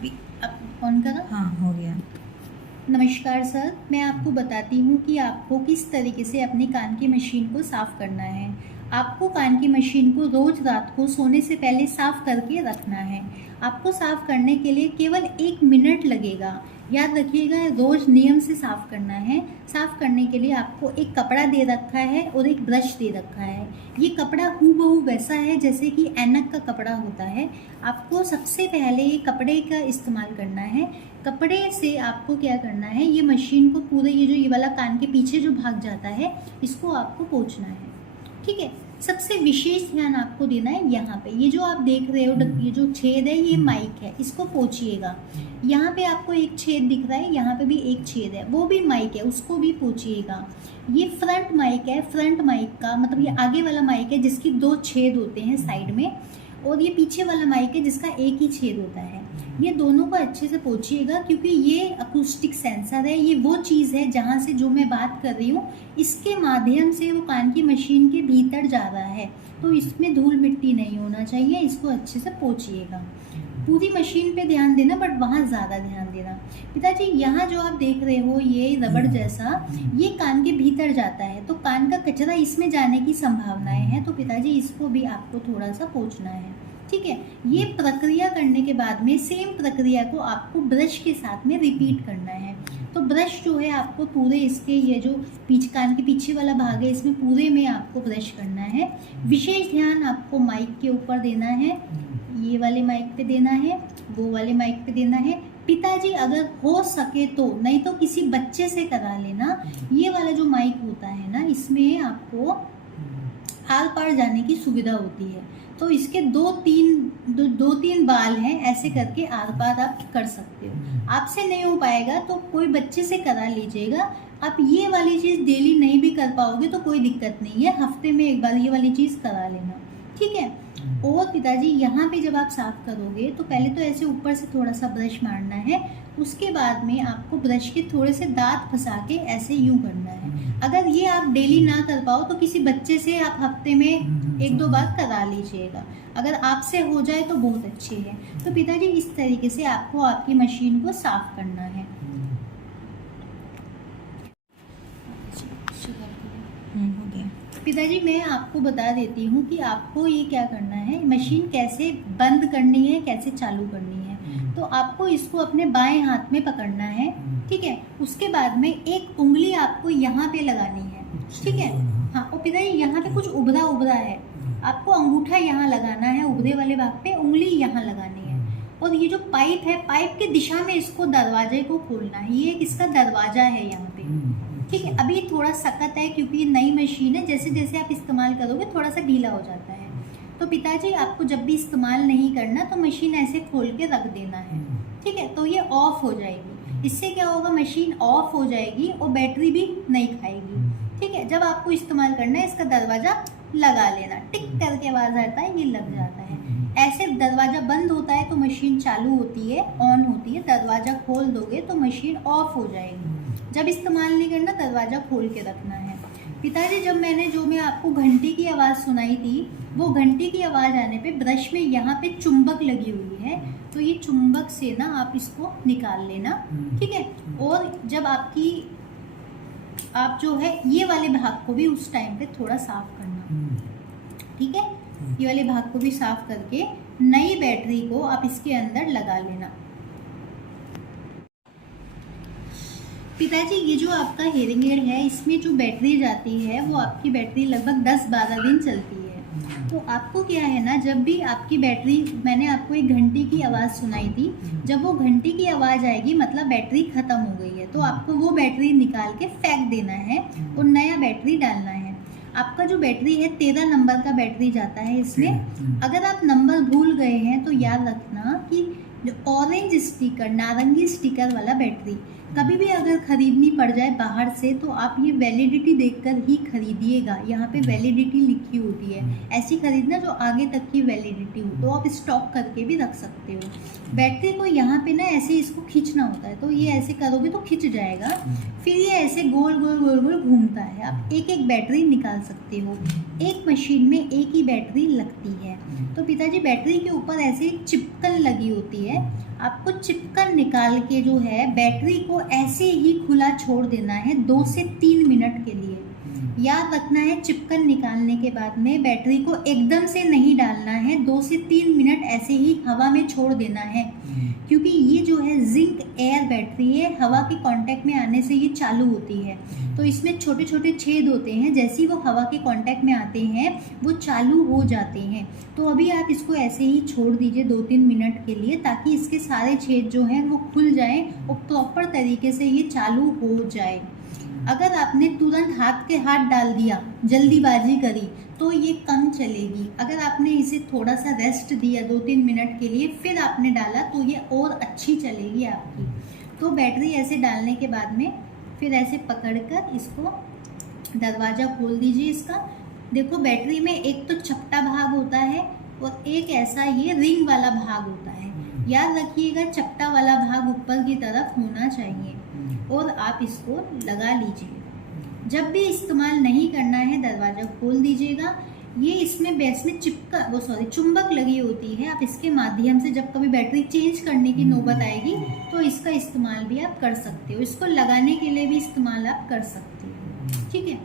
अभी आप ऑन करो। हाँ, हो गया। नमस्कार सर, मैं आपको बताती हूँ कि आपको किस तरीके से अपनी कान की मशीन को साफ़ करना है। आपको कान की मशीन को रोज़ रात को सोने से पहले साफ़ करके रखना है। आपको साफ़ करने के लिए केवल 1 मिनट लगेगा। याद रखिएगा, रोज़ नियम से साफ़ करना है। साफ़ करने के लिए आपको एक कपड़ा दे रखा है और एक ब्रश दे रखा है। ये कपड़ा हूबहू वैसा है जैसे कि ऐनक का कपड़ा होता है। आपको सबसे पहले कपड़े का इस्तेमाल करना है। कपड़े से आपको क्या करना है, ये मशीन को पूरे ये वाला कान के पीछे जो भाग जाता है, इसको आपको पोंछना है। ठीक है, सबसे विशेष ध्यान आपको देना है यहाँ पे। ये जो आप देख रहे हो, ये जो छेद है ये माइक है, इसको पोंछिएगा। यहाँ पे आपको एक छेद दिख रहा है, यहाँ पे भी एक छेद है, वो भी माइक है, उसको भी पोंछिएगा। ये फ्रंट माइक है, फ्रंट माइक का मतलब ये आगे वाला माइक है जिसकी 2 छेद होते हैं साइड में, और ये पीछे वाला माइक है जिसका एक ही छेद होता है। ये दोनों को अच्छे से पोंछिएगा क्योंकि ये अकूस्टिक सेंसर है। ये वो चीज़ है जहाँ से जो मैं बात कर रही हूँ, इसके माध्यम से वो कान की मशीन के भीतर जा रहा है, तो इसमें धूल मिट्टी नहीं होना चाहिए। इसको अच्छे से पोंछिएगा। पूरी मशीन पे ध्यान देना, बट वहाँ ज़्यादा ध्यान देना। पिताजी, यहाँ जो आप देख रहे हो ये रबड़ जैसा, ये कान के भीतर जाता है, तो कान का कचरा इसमें जाने की संभावनाएं हैं। तो पिताजी, इसको भी आपको थोड़ा सा पोंछना है। ठीक है, ये प्रक्रिया करने के बाद में सेम प्रक्रिया को आपको ब्रश के साथ में रिपीट करना है। तो ब्रश जो है आपको पूरे इसके ये जो कान के पीछे वाला भाग है, इसमें पूरे में आपको ब्रश करना है। विशेष ध्यान आपको माइक के ऊपर देना है, ये वाले माइक पे देना है, वो वाले माइक पे देना है। पिताजी, अगर हो सके तो, नहीं तो किसी बच्चे से करा लेना। ये वाला जो माइक होता है ना, इसमें आपको आर पार जाने की सुविधा होती है, तो इसके दो तीन बाल हैं, ऐसे करके आर पार आप कर सकते हो। आपसे नहीं हो पाएगा तो कोई बच्चे से करा लीजिएगा। आप ये वाली चीज़ डेली नहीं भी कर पाओगे तो कोई दिक्कत नहीं है, हफ्ते में एक बार ये वाली चीज़ करा लेना। ठीक है। और पिताजी, यहाँ पे जब आप साफ़ करोगे तो पहले तो ऐसे ऊपर से थोड़ा सा ब्रश मारना है, उसके बाद में आपको ब्रश के थोड़े से दांत फंसा के ऐसे यूँ करना है। अगर ये आप डेली ना कर पाओ तो किसी बच्चे से आप हफ्ते में 1-2 बार करा लीजिएगा। अगर आपसे हो जाए तो बहुत अच्छे है। तो पिताजी, इस तरीके से आपको आपकी मशीन को साफ़ करना है। हो गया। पिताजी, मैं आपको बता देती हूँ कि आपको ये क्या करना है, मशीन कैसे बंद करनी है, कैसे चालू करनी है। तो आपको इसको अपने बाएं हाथ में पकड़ना है। ठीक है, उसके बाद में एक उंगली आपको यहाँ पे लगानी है। ठीक है। हाँ, और पिताजी, यहाँ पे कुछ उभरा उभरा है, आपको अंगूठा यहाँ लगाना है, उभरे वाले भाग पे उंगली यहाँ लगानी है। और ये जो पाइप है, पाइप के दिशा में इसको दरवाजे को खोलना है। ये इसका दरवाजा है यहाँ पे। ठीक है, अभी थोड़ा सख्त है क्योंकि ये नई मशीन है, जैसे जैसे आप इस्तेमाल करोगे थोड़ा सा ढीला हो जाता है। तो पिताजी, आपको जब भी इस्तेमाल नहीं करना तो मशीन ऐसे खोल के रख देना है। ठीक है, तो ये ऑफ हो जाएगी। इससे क्या होगा, मशीन ऑफ हो जाएगी और बैटरी भी नहीं खाएगी। ठीक है, जब आपको इस्तेमाल करना है इसका दरवाज़ा लगा लेना, टिक करके आवाज़ आता है, ये लग जाता है। ऐसे दरवाज़ा बंद होता है तो मशीन चालू होती है, ऑन होती है। दरवाज़ा खोल दोगे तो मशीन ऑफ हो जाएगी। जब इस्तेमाल नहीं करना, दरवाज़ा खोल के रखना है। पिताजी, जब मैं आपको घंटी की आवाज़ सुनाई थी, वो घंटी की आवाज़ आने पे ब्रश में यहाँ पे चुंबक लगी हुई है, तो ये चुंबक से ना आप इसको निकाल लेना। ठीक है। और जब आप जो है ये वाले भाग को भी उस टाइम पे थोड़ा साफ करना। ठीक है, ये वाले भाग को भी साफ करके नई बैटरी को आप इसके अंदर लगा लेना। पिताजी, ये जो आपका हेयरिंग एड है, इसमें जो बैटरी जाती है वो आपकी बैटरी लगभग 10-12 दिन चलती है। तो आपको क्या है ना, जब भी आपकी बैटरी, मैंने आपको एक घंटी की आवाज़ सुनाई थी, जब वो घंटी की आवाज़ आएगी मतलब बैटरी ख़त्म हो गई है, तो आपको वो बैटरी निकाल के फेंक देना है और नया बैटरी डालना है। आपका जो बैटरी है 13 नंबर का बैटरी जाता है इसमें। अगर आप नंबर भूल गए हैं तो याद रखना कि जो ऑरेंज स्टिकर, नारंगी स्टिकर वाला बैटरी कभी भी अगर ख़रीदनी पड़ जाए बाहर से तो आप ये वैलिडिटी देखकर ही खरीदिएगा। यहाँ पे वैलिडिटी लिखी होती है, ऐसी खरीदना जो आगे तक की वैलिडिटी हो, तो आप स्टॉक करके भी रख सकते हो। बैटरी को यहाँ पे ना ऐसे इसको खींचना होता है, तो ये ऐसे करोगे तो खिंच जाएगा, फिर ये ऐसे गोल गोल गोल गोल घूमता है। आप एक एक बैटरी निकाल सकते हो। एक मशीन में एक ही बैटरी लगती है। तो पिताजी बैटरी के ऊपर ऐसे एक चिपकन लगी होती है, आपको चिपकन निकाल के जो है बैटरी को ऐसे ही खुला छोड़ देना है 2 से 3 मिनट के लिए। याद रखना है चिपकन निकालने के बाद में बैटरी को एकदम से नहीं डालना है, 2 से 3 मिनट ऐसे ही हवा में छोड़ देना है, क्योंकि ये जो है जिंक एयर बैटरी है, हवा के कांटेक्ट में आने से ये चालू होती है। तो इसमें छोटे छोटे छेद होते हैं, जैसे ही वो हवा के कांटेक्ट में आते हैं वो चालू हो जाते हैं। तो अभी आप इसको ऐसे ही छोड़ दीजिए 2-3 मिनट के लिए, ताकि इसके सारे छेद जो हैं वो खुल जाएं और प्रॉपर तरीके से ये चालू हो जाए। अगर आपने तुरंत हाथ के हाथ डाल दिया, जल्दीबाजी करी, तो ये कम चलेगी। अगर आपने इसे थोड़ा सा रेस्ट दिया 2-3 मिनट के लिए, फिर आपने डाला, तो ये और अच्छी चलेगी आपकी। तो बैटरी ऐसे डालने के बाद में फिर ऐसे पकड़कर इसको दरवाज़ा खोल दीजिए इसका। देखो बैटरी में एक तो चपटा भाग होता है और एक ऐसा ये रिंग वाला भाग होता है। याद रखिएगा चपटा वाला भाग ऊपर की तरफ होना चाहिए और आप इसको लगा लीजिए। जब भी इस्तेमाल नहीं करना है दरवाज़ा खोल दीजिएगा। ये इसमें बेस में चुंबक लगी होती है, आप इसके माध्यम से जब कभी बैटरी चेंज करने की नौबत आएगी तो इसका इस्तेमाल भी आप कर सकते हो। इसको लगाने के लिए भी इस्तेमाल आप कर सकते हो। ठीक है।